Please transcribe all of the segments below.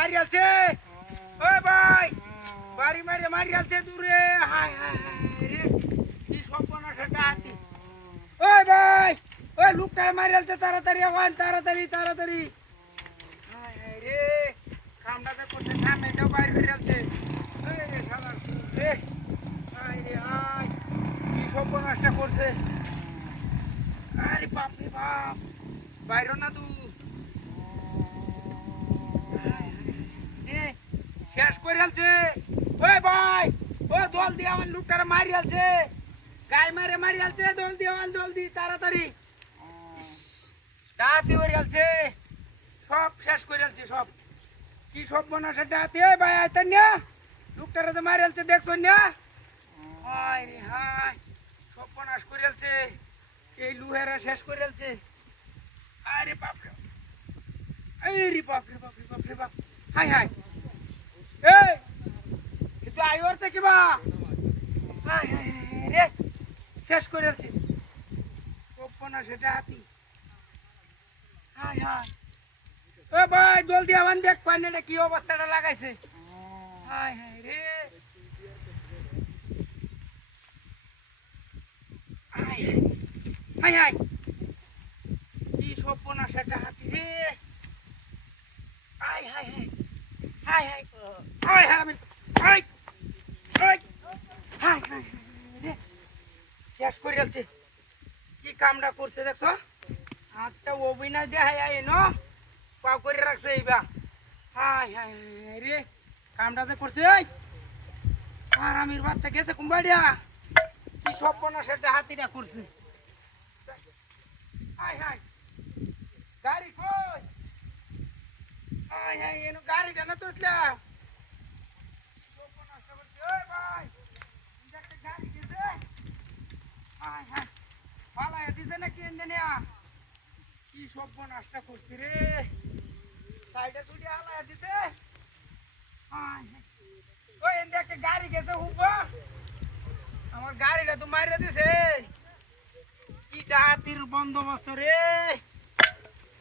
মারি আলছে ওই ভাই বাড়ি মারে মারি আলছে দূরে হায় হায় রে কি সর্বনাশ ডাহাতি ওই ভাই ওই লোকটা মারি আলছে তাড়াতাড়ি আওয়ান তাড়াতাড়ি তাড়াতাড়ি হায় হায় রে কামটাতে করতে সামনে দাও বাইরে বেরিয়ে আলছে এই রে শালা রে হায় রে হায় কি সর্বনাশটা করছে আরে বাপ রে বাপ বাইরে না তুই শেষ করে আলছে ওই ভাই ও দল দিয়ে আমার লোকটারে মারি আলছে গায়ে মারে মারি আলছে দল দিয়ে আমার দল দি তাড়াতাড়ি ডাহাতি হয়ে আলছে সব শেষ করে আলছে সব কি সব বনাসে ডাহাতি ভাই আইতেন না লোকটারে তো মারি আলছে দেখছো না হায় রে হায় সব বনাশ করে আলছে এই লুহেরা শেষ করে আলছে আরে বাপরে আরে বাপরে বাপরে বাপরে বাপ হাই হাই এই এটা আইওর থেকে বা হাই হাই রে শেষ করে আছে কোপনা সেটা হাতি হাই হাই ও ভাই জলদি আওয়ান দেখ পানিটা কি অবস্থাটা লাগাইছে হাই হাই রে হাই হাই হাই কি সপনা সেটা হাতি রে high high high high high high high আমি হাই হাই হাই হাই রে শেষ করে যাচ্ছে কি কামটা করছে দেখছো হাতটা অভিনয় দেখাই এনো পাও করে রাখছে এইবা হাই হাই রে কামটাতে করছে আর আমির বাচ্চা গেছে কুম্বাড়িয়া কি সপনা সেটা হাতিটা করছে হাই হাই গাড়ি কই হাই হাই এনো গাড়িটা না তোতলা ওই ভাই একটা গাড়ি গেছে হাই হাই পালায় দিছে নাকি এনে কি সর্বনাশটা করছি রে সাইডে ছুটি হালায় দিছে হাই হাই ওই এনে একটা গাড়ি গেছে হুবা আমার গাড়িটা তো মাইরে দিছে কি ডাহাতির বন্দোবস্ত রে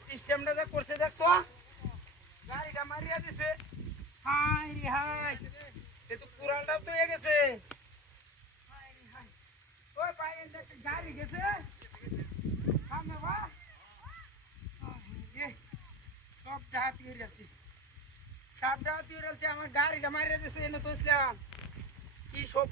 সিস্টেমটা যা করছে দেখছো গাড়িটা মারিয়া দিছে হাই রে হাই এ তো পুরানটাও তো গেছে হাই রে হাই ওই ভাই একটা গাড়ি গেছে সামনে বা সব ডাহাতি হয়ে যাচ্ছে সব ডাহাতি হয়ে যাচ্ছে আমার গাড়িটা মারিয়া দিছে এনে তো কি সব